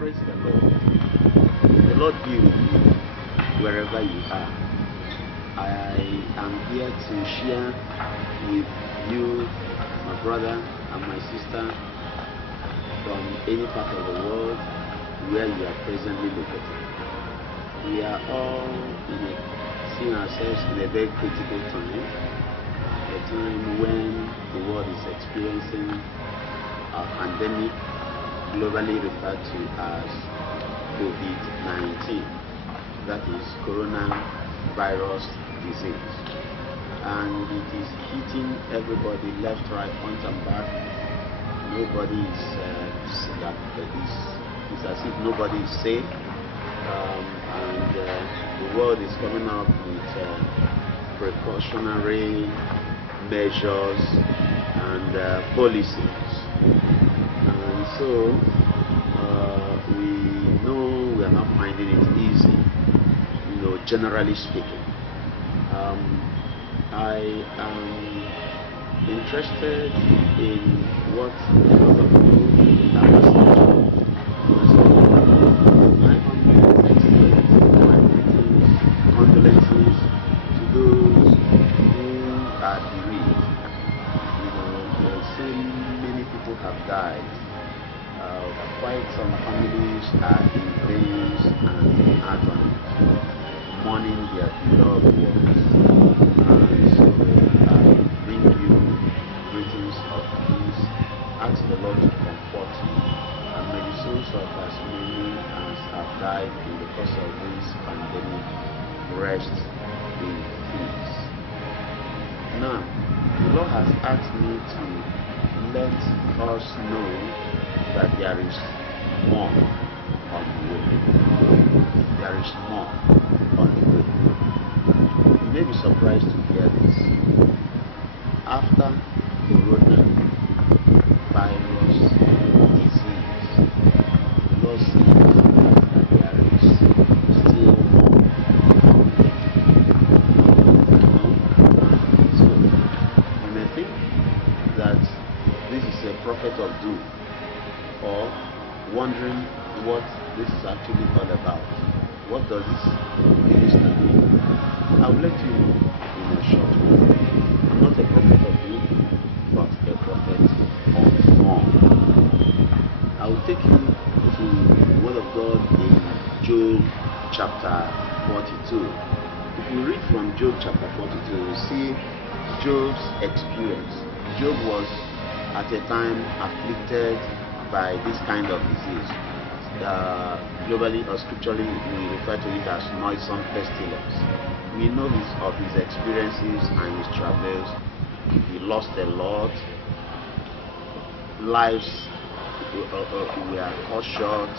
Praise the Lord. The Lord be with you wherever you are. I am here to share with you, my brother and my sister, from any part of the world where you are presently located. We are all seeing ourselves in a very critical time, a time when the world is experiencing a pandemic, globally referred to as COVID-19, that is coronavirus disease, and it is hitting everybody left, right, front and back. Nobody is it's as if nobody is safe, and the world is coming up with precautionary measures and policies. And so we know we are not finding it easy, generally speaking. I am interested in what a lot of you are listening to. My humble excellence, my greetings, condolences to those who are bereaved. So many people have died. Quite some families are in pains and in agony, mourning their beloved ones. And so I bring you greetings of peace. Ask the Lord to comfort you, and may the souls of as many as have died in the course of this pandemic rest in peace. Now, the Lord has asked me to let us know that there is more on the way. There is more on the way. You may be surprised to hear this. After coronavirus disease, the Lord says that there is still more. So you may think that this is a prophet of doom, or wondering what this is actually all about. What does this minister do? I'll let you know in a short while. I'm not a prophet of doom, but a prophet of more. I will take you to the Word of God in Job chapter 42. If you read from Job chapter 42, you see Job's experience. Job was at a time afflicted by this kind of disease. Globally or scripturally, we refer to it as noisome pestilence. We know of his experiences and his travels. He lost a lot. Lives were cut short.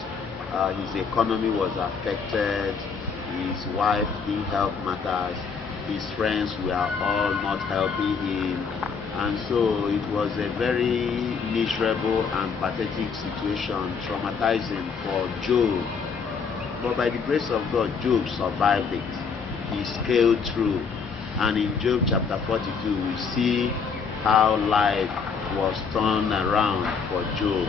His economy was affected. His wife didn't help matters. His friends were all not helping him. And so it was a very miserable and pathetic situation, traumatizing for Job. But by the grace of God, Job survived it. He scaled through. And in Job chapter 42, we see how life was turned around for Job.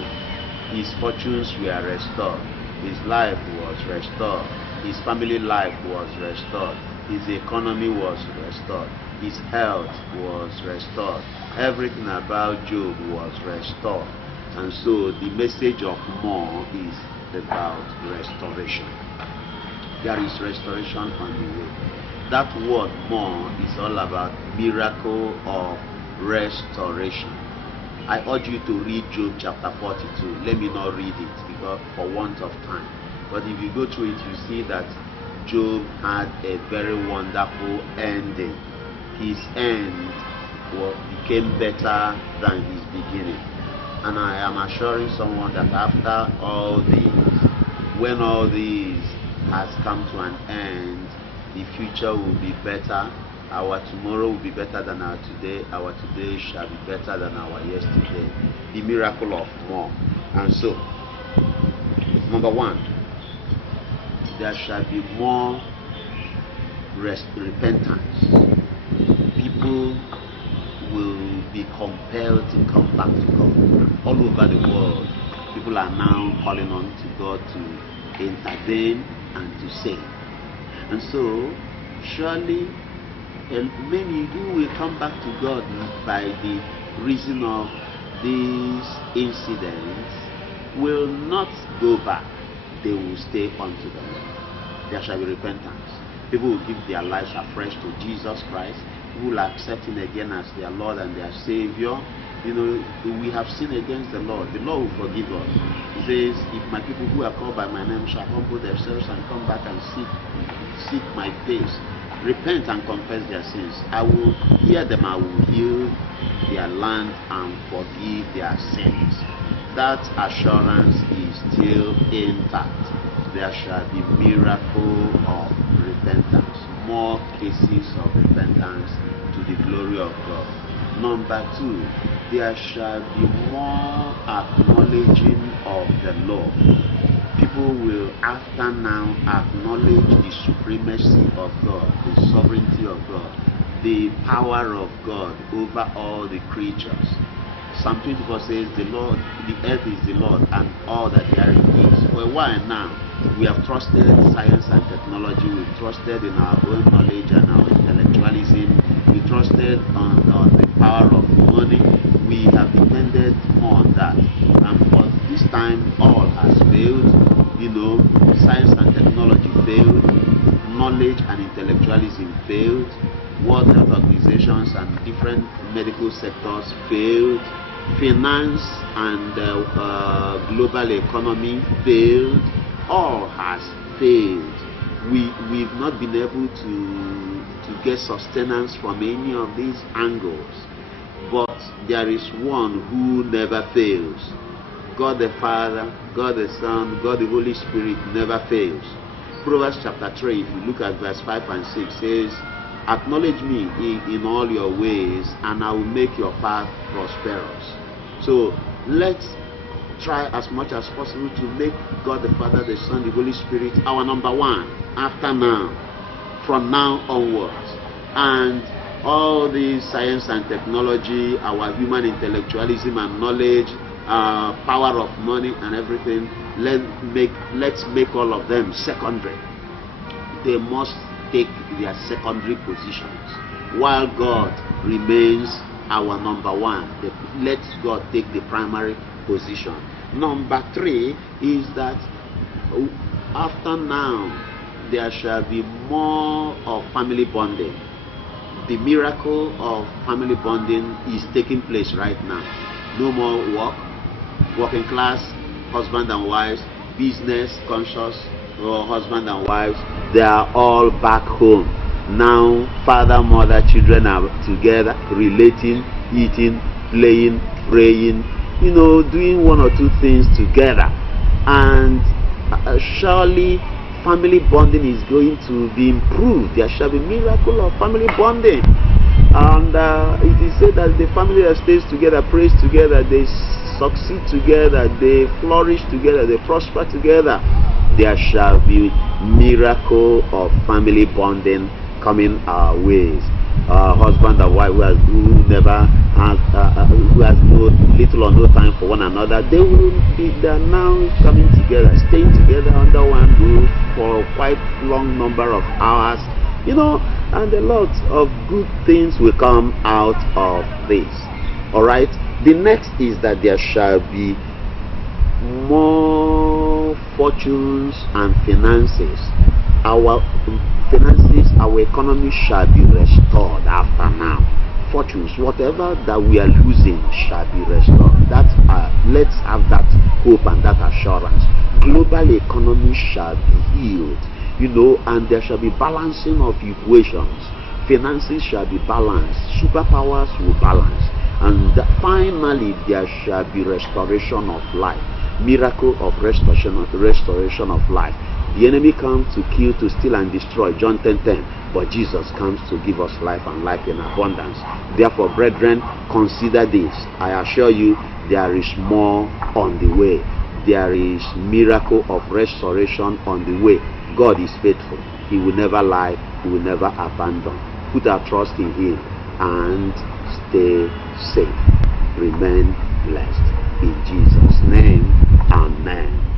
His fortunes were restored. His life was restored. His family life was restored. His economy was restored. His health was restored. Everything about Job was restored. And so the message of more is about restoration. There is restoration on the way. That word more is all about miracle of restoration. I urge you to read Job chapter 42. Let me not read it because for want of time. But if you go through it, you see that Job had a very wonderful ending. His end became better than his beginning. And I am assuring someone that after all this, when all this has come to an end, the future will be better. Our tomorrow will be better than our today. Our today shall be better than our yesterday. The miracle of more. And so, number one, there shall be more repentance. People will be compelled to come back to God. All over the world, the people are now calling on to God to intervene and to save. And so, surely, many who will come back to God by the reason of these incidents will not go back. They will stay unto the Lord. There shall be repentance. People will give their lives afresh to Jesus Christ. People will accept Him again as their Lord and their Savior. You know, we have sinned against the Lord. The Lord will forgive us. He says, if my people who are called by my name shall humble themselves and come back and seek my face, repent and confess their sins, I will hear them, I will heal their land and forgive their sins. That assurance is still intact. There shall be miracle of repentance, more cases of repentance to the glory of God. Number 2, there shall be more acknowledging of the law. People will after now acknowledge the supremacy of God, the sovereignty of God, the power of God over all the creatures. Psalm 24 says, the Lord, the earth is the Lord and all that therein is. For a while now, we have trusted science and technology, we've trusted in our own knowledge and our intellectualism, we trusted on the power of money, we have depended more on that. And for this time, all has failed. You know, science and technology failed, knowledge and intellectualism failed, World Health Organizations and different medical sectors failed, finance and global economy failed, all has failed. We've not been able to get sustenance from any of these angles, but there is one who never fails. God the Father, God the Son, God the Holy Spirit never fails. Proverbs chapter 3, if you look at verse 5 and 6, says, acknowledge me in all your ways, and I will make your path prosperous. So let's try as much as possible to make God the Father, the Son, the Holy Spirit our number one after now, from now onwards. And all this science and technology, our human intellectualism and knowledge, power of money and everything, let's make all of them secondary. They must take their secondary positions while God remains our number one. Let God take the primary position. Number 3 is that after now there shall be more of family bonding. The miracle of family bonding is taking place right now. No more working class husband and wives, business conscious husband and wives, they are all back home. Now father, mother, children are together, relating, eating, playing, praying, doing one or two things together. And surely family bonding is going to be improved. There shall be miracle of family bonding. And it is said that the family that stays together, prays together, they succeed together, they flourish together, they prosper together. There shall be miracle of family bonding coming our ways. Husband and wife who has little or no time for one another, they are now coming together, staying together under one roof for quite long number of hours, and a lot of good things will come out of this. All right. The next is that there shall be more fortunes and finances. Our finances, our economy shall be restored after now. Fortunes, whatever that we are losing shall be restored. Let's have that hope and that assurance. Global economy shall be healed, and there shall be balancing of equations. Finances shall be balanced. Superpowers will balance. And finally, there shall be restoration of life. Miracle of restoration of life. The enemy comes to kill, to steal, and destroy. John 10:10. But Jesus comes to give us life and life in abundance. Therefore, brethren, consider this. I assure you, there is more on the way. There is miracle of restoration on the way. God is faithful. He will never lie. He will never abandon. Put our trust in Him and stay safe. Remain blessed. In Jesus' name. Amen.